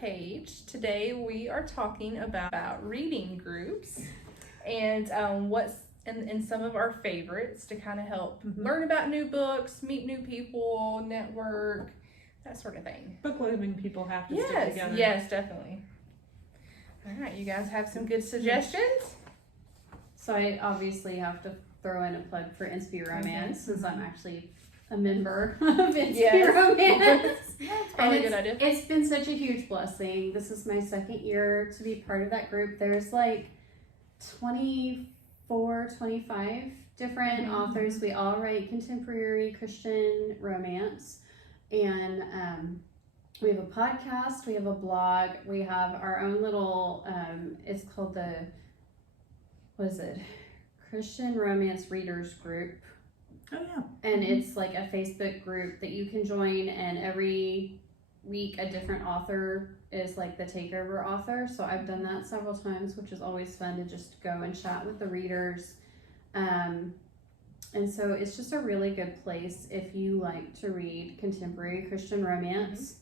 page. Today we are talking about reading groups and what's in some of our favorites to kind of help learn about new books, meet new people, network, that sort of thing. Book loving people have to stick together. Yes, definitely. All right, you guys have some good suggestions? So I obviously have to throw in a plug for Inspi Romance since I'm actually a member of Inspi Romance. Yeah, it's probably a good idea. It's been such a huge blessing. This is my second year to be part of that group. There's like 24, 25 different authors. We all write contemporary Christian romance. And we have a podcast, we have a blog, we have our own little, it's called Christian Romance Readers Group. Oh, yeah. And it's like a Facebook group that you can join, and every week a different author is like the takeover author. So I've done that several times, which is always fun to just go and chat with the readers. And so it's just a really good place if you like to read contemporary Christian romance.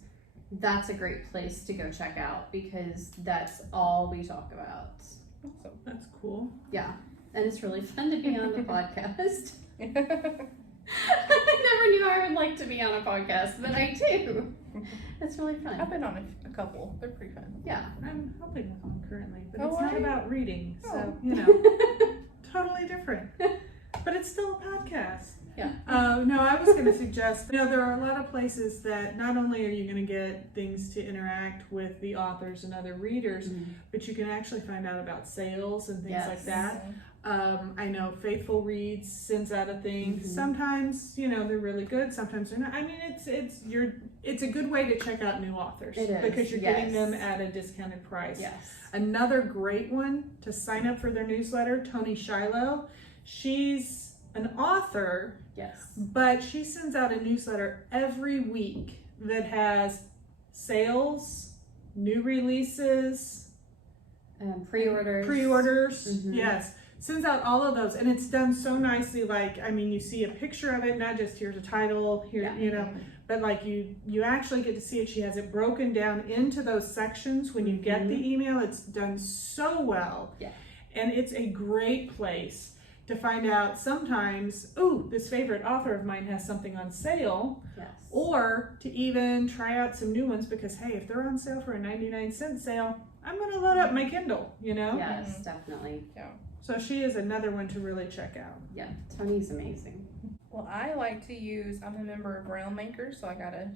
That's a great place to go check out because that's all we talk about. Awesome. That's cool. Yeah. And it's really fun to be on the podcast. I never knew I would like to be on a podcast, but I do. It's really fun. I've been on a couple. They're pretty fun. Yeah. I'm helping with one currently, but Oh, it's not are you? about reading, so, Oh. you know, totally different. But it's still a podcast. Yeah. No, I was going to suggest, there are a lot of places that not only are you going to get things to interact with the authors and other readers, but you can actually find out about sales and things like that. I know Faithful Reads sends out a thing. Sometimes, they're really good. Sometimes they're not. I mean, it's a good way to check out new authors. It is, because you're getting them at a discounted price. Yes. Another great one to sign up for their newsletter, Toni Shiloh. She's an author, Yes. but she sends out a newsletter every week that has sales, new releases, Pre-orders. Yes. Sends out all of those, and it's done so nicely. Like, you see a picture of it, not just here's a title, but like you actually get to see it. She has it broken down into those sections when you get the email. It's done so well. Yeah. And it's a great place to find out sometimes, this favorite author of mine has something on sale. Yes. Or to even try out some new ones because, hey, if they're on sale for a 99-cent sale, I'm going to load up my Kindle, Yes, definitely. Yeah. So she is another one to really check out. Yeah, Tony's amazing. Well, I like to use, I'm a member of Realm Makers, so I gotta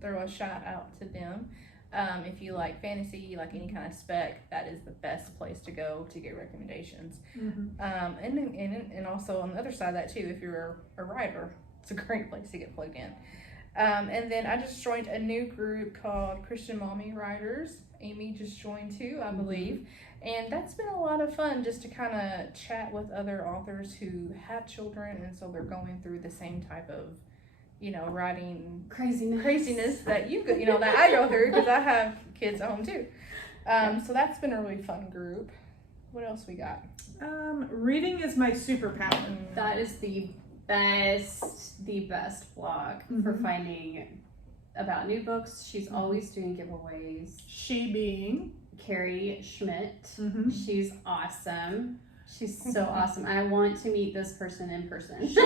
throw a shout out to them. If you like fantasy, like any kind of spec, that is the best place to go to get recommendations. And also on the other side of that too, if you're a writer, it's a great place to get plugged in. And then I just joined a new group called Christian Mommy Writers. Amy just joined too, I believe. And that's been a lot of fun just to kind of chat with other authors who have children, and so they're going through the same type of, writing craziness that that I go through because I have kids at home too. So that's been a really fun group. What else we got? Reading is my superpower. That is the best blog for finding about new books. She's always doing giveaways. She being Carrie Schmidt. She's awesome. She's so awesome. I want to meet this person in person. She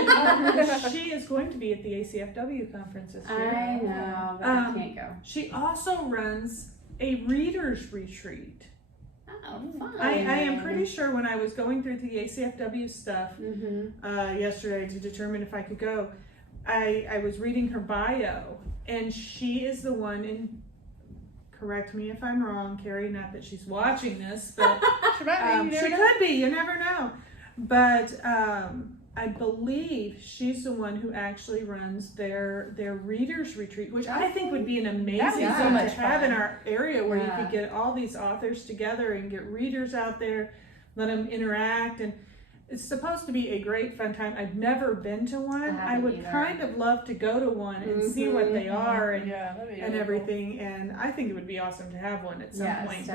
is going to be at the ACFW conference this year. I know, but I can't go. She also runs a reader's retreat. Oh, fun. I am pretty sure when I was going through the ACFW stuff yesterday to determine if I could go, I was reading her bio, and she is the one in. Correct me if I'm wrong, Carrie, not that she's watching this, but she could be, you never know. But I believe she's the one who actually runs their readers retreat, which I think would be an amazing thing to have in our area where you could get all these authors together and get readers out there, let them interact, and it's supposed to be a great fun time. I've never been to one. I would kind of love to go to one and see what they are and everything. And I think it would be awesome to have one at some point.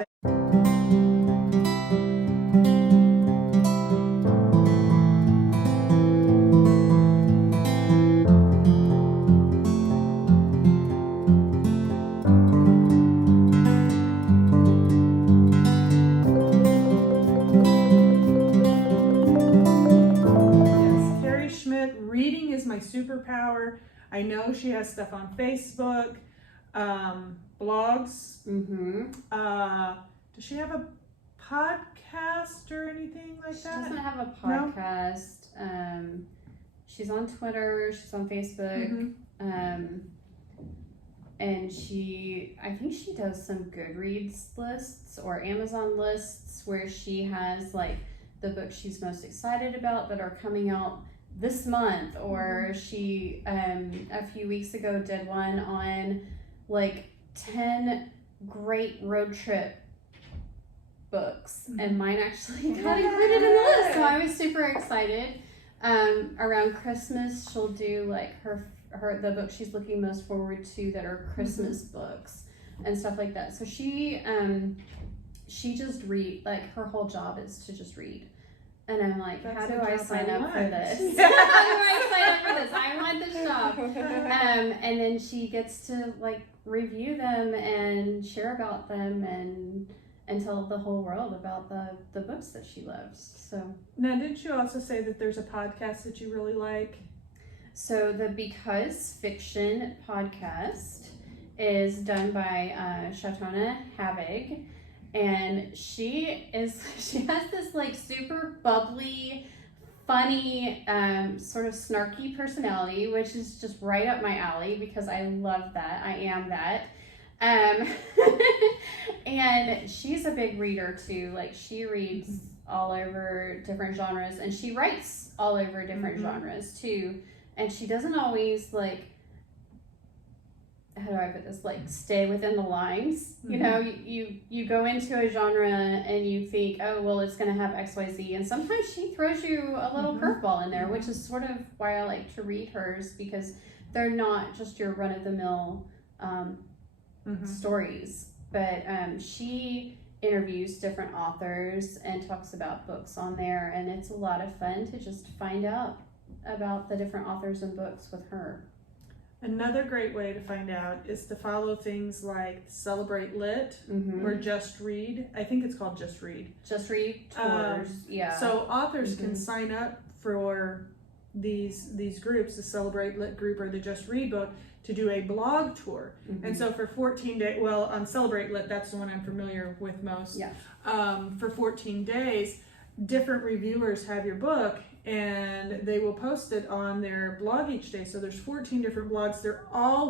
superpower. I know she has stuff on Facebook, blogs. Does she have a podcast or anything like She that? doesn't have a podcast. She's on Twitter. She's on Facebook. And I think she does some Goodreads lists or Amazon lists where she has like the books she's most excited about that are coming out this month. Or she, a few weeks ago, did one on like 10 great road trip books. And mine actually got included in the list. So I was super excited. Around Christmas, she'll do like the books she's looking most forward to that are Christmas books and stuff like that. So she just read, like her whole job is to just read. And I'm like, how do I sign up for this? How do I sign up for this? I want this job. And then she gets to like review them and share about them and tell the whole world about the books that she loves. So now, didn't you also say that there's a podcast that you really like? So the Because Fiction podcast is done by Shatona Havig, and she has this like super bubbly, funny, sort of snarky personality, which is just right up my alley because I love that. I am that. And she's a big reader too. Like she reads all over different genres, and she writes all over different genres too. And she doesn't always like, how do I put this? Like stay within the lines. You know, you go into a genre and you think, oh well, it's going to have X, Y, Z, and sometimes she throws you a little curveball in there, which is sort of why I like to read hers, because they're not just your run of the mill stories, but she interviews different authors and talks about books on there, and it's a lot of fun to just find out about the different authors and books with her. Another great way to find out is to follow things like Celebrate Lit or Just Read. I think it's called Just Read. Just Read tours, yeah. So authors can sign up for these groups, the Celebrate Lit group or the Just Read book, to do a blog tour. And so for 14 days, well, on Celebrate Lit, that's the one I'm familiar with most. Yeah. For 14 days, different reviewers have your book, and they will post it on their blog each day. So there's 14 different blogs. There are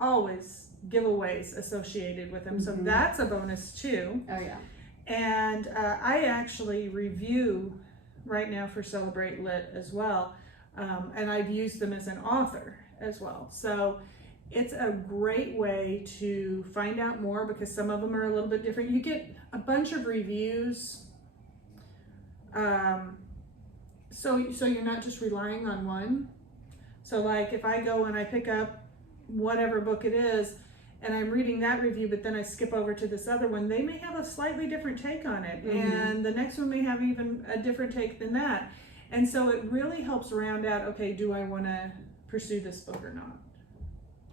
always giveaways associated with them. So that's a bonus too. Oh yeah. And I actually review right now for Celebrate Lit as well. And I've used them as an author as well. So it's a great way to find out more, because some of them are a little bit different. You get a bunch of reviews. So you're not just relying on one. So like if I go and I pick up whatever book it is and I'm reading that review, but then I skip over to this other one, they may have a slightly different take on it. And the next one may have even a different take than that. And so it really helps round out, okay, do I want to pursue this book or not?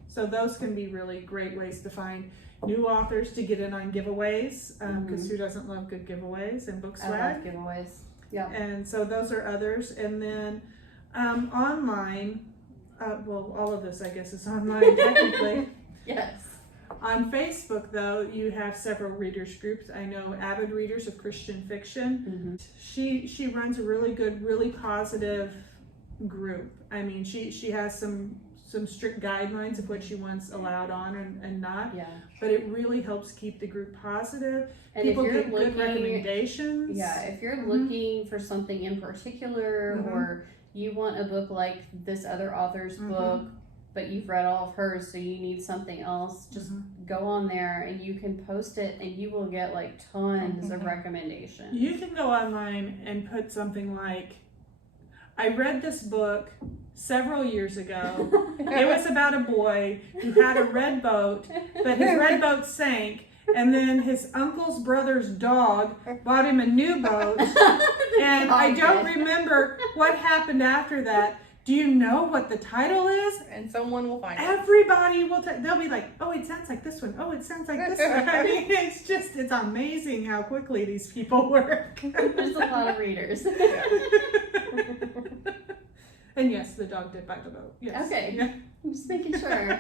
So those can be really great ways to find new authors, to get in on giveaways, because who doesn't love good giveaways and book swag? I love giveaways. Yeah. And so those are others. And then online, well, all of this I guess is online technically. Yes. On Facebook though, you have several readers groups. I know Avid Readers of Christian Fiction. She runs a really good, really positive group. I mean, she has some strict guidelines of what she wants allowed on and not. Yeah. But it really helps keep the group positive. And People if you're get good recommendations. Yeah, if you're looking for something in particular, or you want a book like this other author's book, but you've read all of hers, so you need something else, just go on there and you can post it and you will get like tons of recommendations. You can go online and put something like, I read this book several years ago. It was about a boy who had a red boat, but his red boat sank, and then his uncle's brother's dog bought him a new boat, and I don't remember what happened after that. Do you know what the title is? And someone will find it. Everybody will, they'll be like, oh, it sounds like this one. Oh, it sounds like this one. I mean, it's amazing how quickly these people work. There's a lot of readers. And yes, the dog did bite the boat. Yes. Okay. Yeah. I'm just making sure.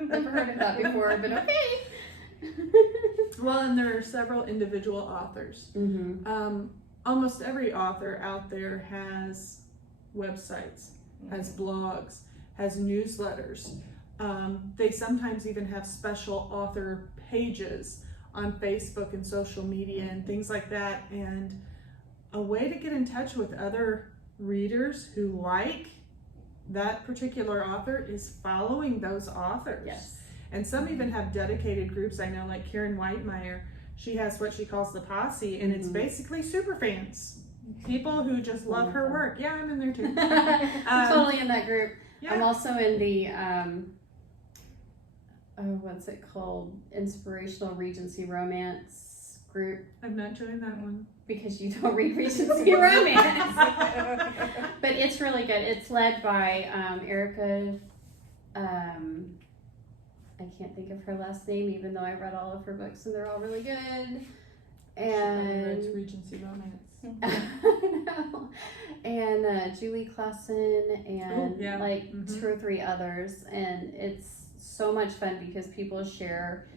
Never heard of that before, but okay. Well, and there are several individual authors. Mm-hmm. Almost every author out there has websites, has blogs, has newsletters. They sometimes even have special author pages on Facebook and social media and things like that. And a way to get in touch with other readers who like that particular author is following those authors. Yes. And some even have dedicated groups. I know, like Karen Whitemeyer, she has what she calls the Posse, and it's basically super fans. People who just love her work. Yeah, I'm in there too. I'm totally in that group. Yeah. I'm also in the what's it called? Inspirational Regency Romance group, I've not joined that one. because you don't read Regency Romance. But it's really good. It's led by Erica. I can't think of her last name, even though I read all of her books and they're all really good. And She Regency Romance. I know. And Julie Klassen and Oh, yeah. like Mhm. 2 or 3 others, and it's so much fun because people share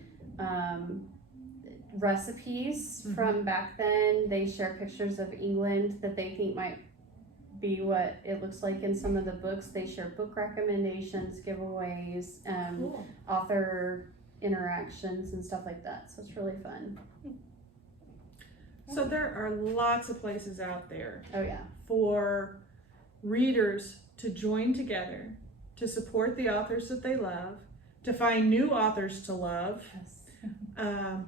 recipes Mhm. from back then. They share pictures of England that they think might be what it looks like in some of the books. They share book recommendations, giveaways, Cool. author interactions and stuff like that. So it's really fun. So there are lots of places out there Oh yeah. for readers to join together, to support the authors that they love, to find new authors to love, Yes.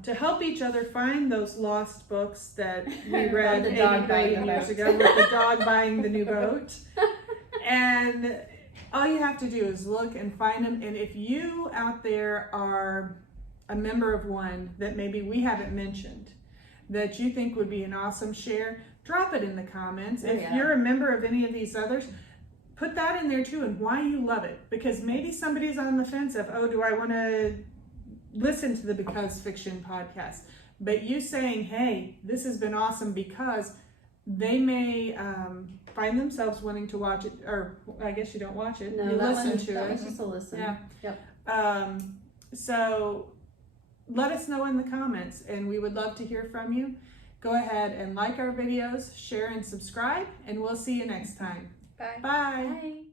to help each other find those lost books that we About read the 80 dog buying billion the years boat. ago with the dog buying the new boat. And all you have to do is look and find them. And if you out there are a member of one that maybe we haven't mentioned, that you think would be an awesome share, drop it in the comments. Oh, If yeah. you're a member of any of these others, put that in there too and why you love it. Because maybe somebody's on the fence of, oh, do I want to listen to the Because Fiction podcast? But you saying, hey, this has been awesome, because they may find themselves wanting to watch it, or I guess you don't watch it, No, you that listen one, to that it. was just a listen. Yeah. Yep. So let us know in the comments, and we would love to hear from you. Go ahead and like our videos, share and subscribe, and we'll see you next time. Bye. Bye. Bye.